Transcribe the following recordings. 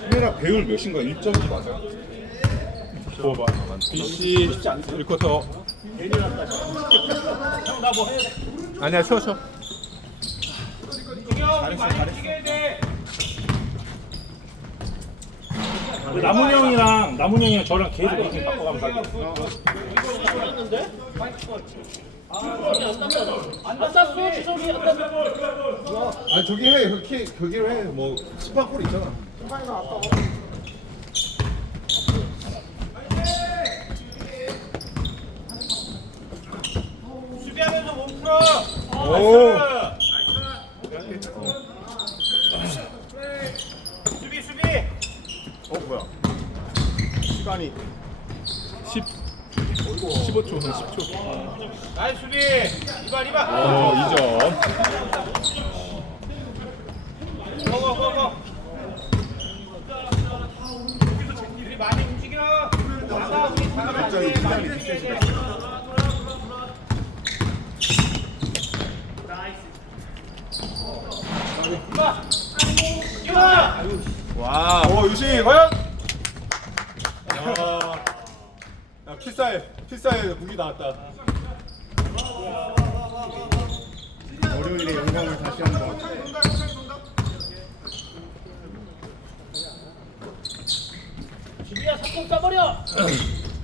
카메라 배율 몇인가? 1.2 맞아? 봐봐. BC 1쿼터. 아니야, 쉬어, 쉬어. 남훈이 형이랑 남훈이 형이랑 저랑 계속 이렇게 바꿔가면서 할게요. 아 저기 해 그렇게 거기로 해뭐 스파골 있잖아 수비하면서 몸 풀어. 오. 수비 수비. 어 뭐야 시간이 10, 15초, 10초. 나이스 수비. 이발 이발. 어, 2점. 고고 고고. 우리 많이 움직여. 나가 우리 잠깐만. 시간이 많이 움직여야 돼. 와, 오 유신 과연? 야, 야 필살 필살 무기 나왔다. 월요일에 영광을 다시 한번. 준비야 삼공 쏴버려.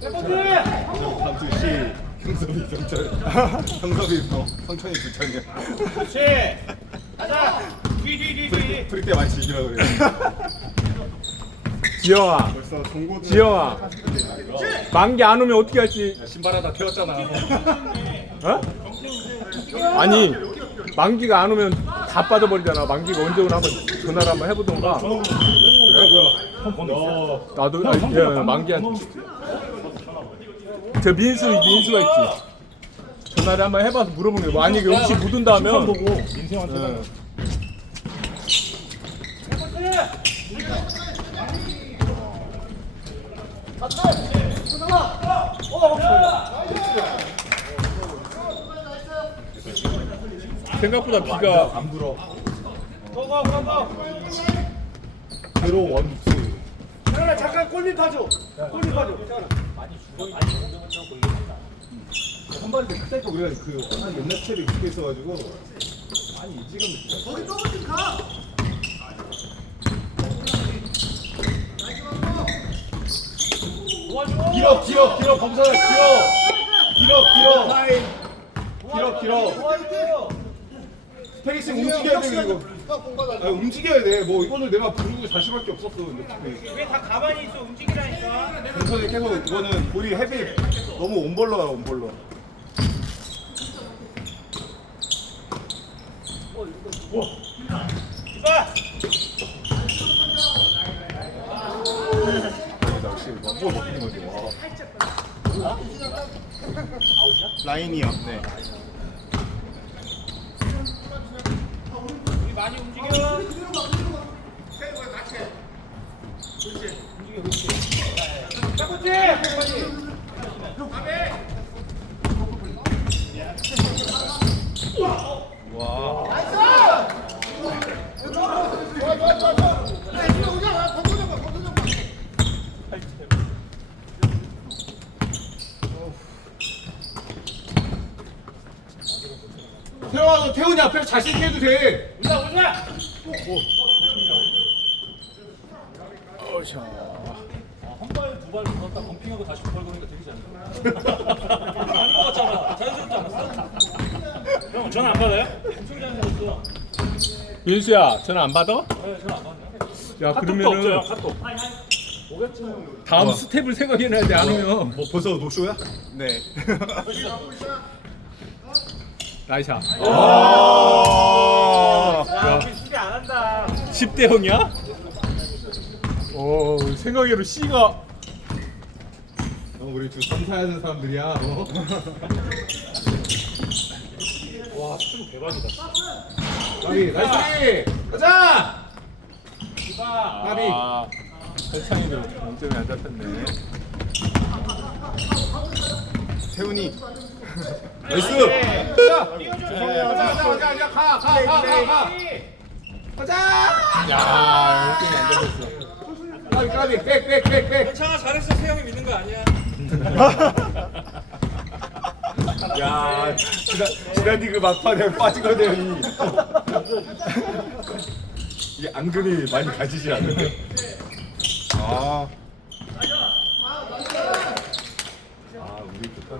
해보기. 다음 주 시. 형섭이 성철. 형섭이 어, 성천이 부천이야. 그렇지. 가자. 뒤뒤뒤뒤. 프리 때 많이 즐기라 그래. 지영아, 벌써 동고 지영아. 만개 안 오면 어떻게 할지. 신발 하나 태웠잖아. 어? 아니, 만기가 안 오면 다 빠져버리잖아. 만기가 언제 오나 한번 전화를 한번 해보던가. 뭐야? 나도, 아니, 예, 만기한테. 저 민수, 민수가 있지. 전화를 한번 해봐서 물어보는 거. 만약에 혹시 못 온다면. 보고 민생한테. 생각보다 비가 안 불어. 고고 고고. 제로 원 투. 그러나 잠깐 골밑 봐줘. 골밑 봐줘. 선발인데 그때도 우리가 그한 몇몇 채를 익숙해 있어가지고 많이 일찌감 느끼다. 도와줘. 길어 길어 길어 검사라 길어. 길어 길어. 길어 길어. 스페이스 움직여야 돼 이거. 아, 움직여야 돼뭐 이거는 내가 부르고 자신밖에 없었어 근데 어떻게 왜다 가만히 있어. 움직이라니까. 동선이 계속 이거는 볼이 헤비 너무 온볼러야 온볼러. 이봐. 아니다 역시 뭐 먹히는 거지 와 라인이요? 네 우리 많이 움직여. 그렇지. 그렇지. 태훈아 있게 해도 돼 올라 올라. 한발 두발 넣었다 덤핑하고 다시 두발 거니까 되지 않나? 아닌 것 같잖아. 자연스럽지 않았어? 형 전화 안 받아요? 엄청. 민수야 전화 안 받아? 네, 저는 안 받네. 야 그러면은. 카톡. 다음 스텝을 생각해놔야 돼 안 오면 뭐 벌써 노쇼야? 네 나이샤 10대 0이야? 어 생각외로 C가. 어, 우리 주 선사해야 되는 사람들이야 어? 와, 춤 대박이다. 나비 나이스! 가자! 나비. 아 한창이도 동점이 안 잡혔네. 태훈이. 나이스! 네. 가자 가자 가자 가자 가 가 가 가 가 자! 야, 1등이 안 잡혔어. 까비 까비. 백 백 백백 괜찮아 잘했어. 세영이 믿는 거 아니야. 야 지난 지난 리그 막판에 빠지거든. 이게 안근이 많이 가지지 않는데 아. 아 우리 좋다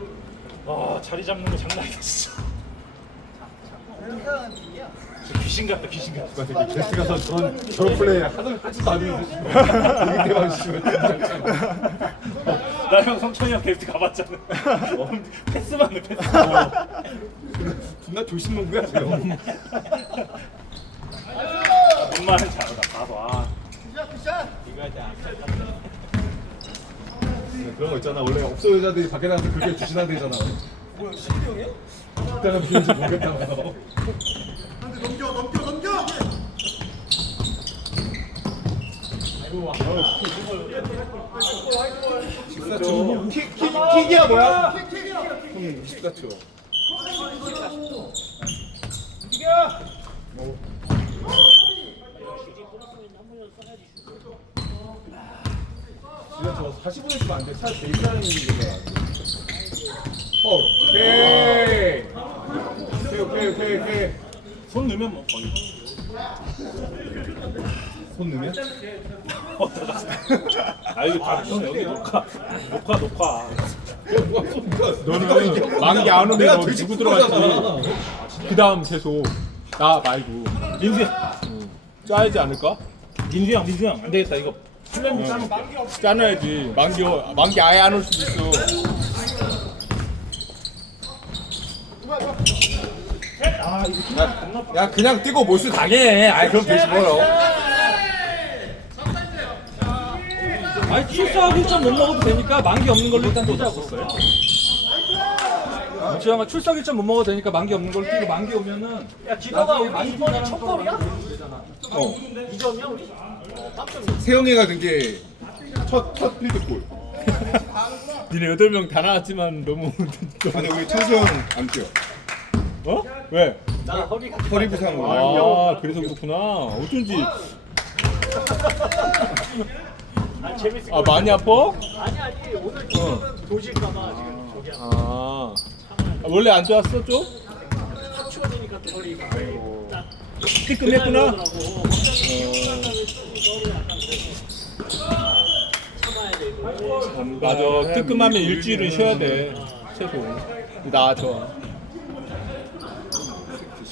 와 자리 잡는 거 장난. 진짜 귀신 같다 귀신 같다. 그 게스트 가서 저런 저런 플레이 하도 하지도 않는데 이게 대박 씨발 나 형 성천이 형 게스트 가봤잖아. 어, 패스만 해 패스. 존나 조신농구야 지금 엄마는 잘하다. 봐봐. 아, 그런 거 있잖아 원래 없어 여자들이 밖에 나가서 그렇게 조신한대잖아 뭐야 시기 형이야? 이따가 비행지 모르겠다 면서 식사초 킥, 킥, 킥이야 뭐야? 형 식사초 진짜 저거 40분 했으면 안 돼. 차. 어, 오케이. 오케이, 오케이, 오케이, 오케이. 손 넣으면 뭐 거의. 손 넣으면? 아 이거 다 형 여기 녹화 녹화 녹화. 너는 만기 안 오면 너 누구 들어갈지. 그 다음 계속 나 말고 민수 형, 짜야지 않을까? 민수 형, 민수 형안 되겠다 이거. 플랜 짜면 짜놔야지. 만기 어- 만기 아예 안 올 수도 있어. 야 그냥 뛰고 몰수 당해. 아이 그럼 되지 뭐로. 아니 출사하고 1점 못 먹어도 되니까 만기 없는 걸로 일단 뛰자고 지영아 출석 1점 못 먹어도 되니까 만기 없는 걸로 뛰고 만기 오면은 야 기다가 우리 이번이 첫 골이야? 어. 2점이야 우리? 세영이가 든게첫 첫 필드골. 니네 여덟 명다 나왔지만 너무 아니 우리 천수형 안 뛰어. 어? 왜? 허리 부상으로. 아 그래서 그렇구나. 어쩐지. 아 많이 아파? 아니 아니 오늘 조금 도질까봐 지금 저기. 아. 아, 원래 안 좋았어 좀? 추워지니까 또 허리. 뜨끔했구나. 어. 맞아. 뜨끔하면 일주일은 쉬어야 돼. 최소. 나 좋아.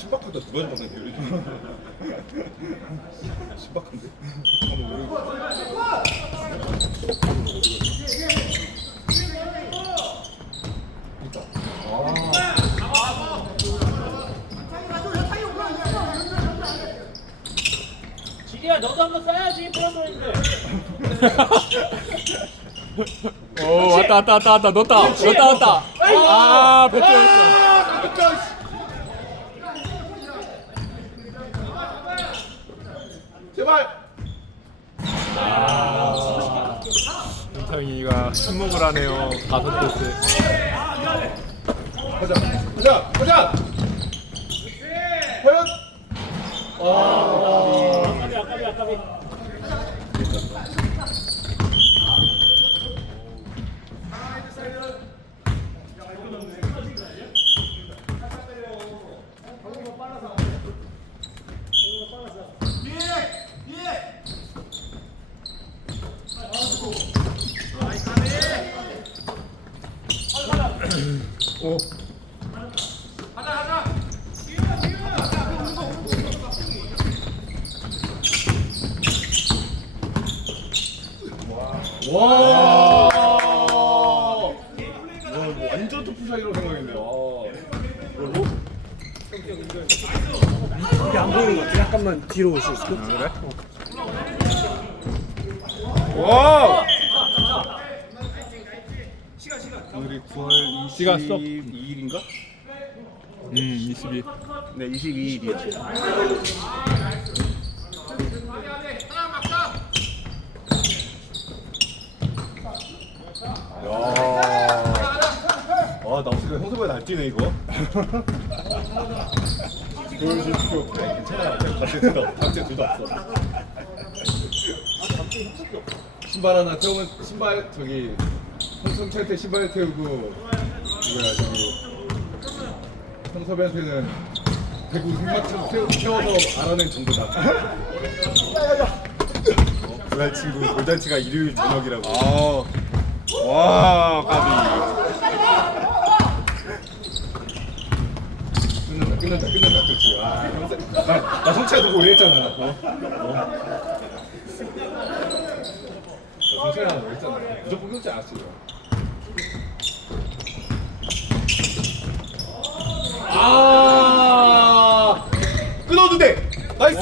신박하다 누가 잡았는데 요즘. 신박한데. 너도 한번 써야지 플러스인데. 오 왔다 왔다 왔다 왔다. 넣었다 넣었다 넣었다. 아 배틀 했어 제발. 윤창이가 침묵을 하네요 다섯 개째 가자. 가자. 가자. 과연. 아 와. 와, 뭐 완전 토프샷이라고 생각했는데. 와. 이게 안 보이는 것 같아. 약간만 뒤로 올수 있을까? 그래? 와 오늘이 9월 시간 스톱. 22일인가? 음, 22. 네, 22일이요. 야. 와, 나 없으니까 형수보다 날 뛰네, 이거. 보여주십시오. 아니, 괜찮아. 갑자기 둘다 없어. 갑자기 둘다 없어. 신발 하나 태우면 신발 저기 홍성철한테 신발 태우고 누구야 저기 성섭이한테는 대구 생마처럼 태워, 태워서 알아낸 정도다. 그날 친구 골잔치가 일요일 저녁이라고. 와 까비 끝난다 끝난다 그렇지. 와, 형사- 나, 나 성치야 보고 오래 했잖아. 어? 어? 나 성치야 오래 했잖아. 무조건 끊지 않았지. 이거. 아 끊어도 돼. 나이스.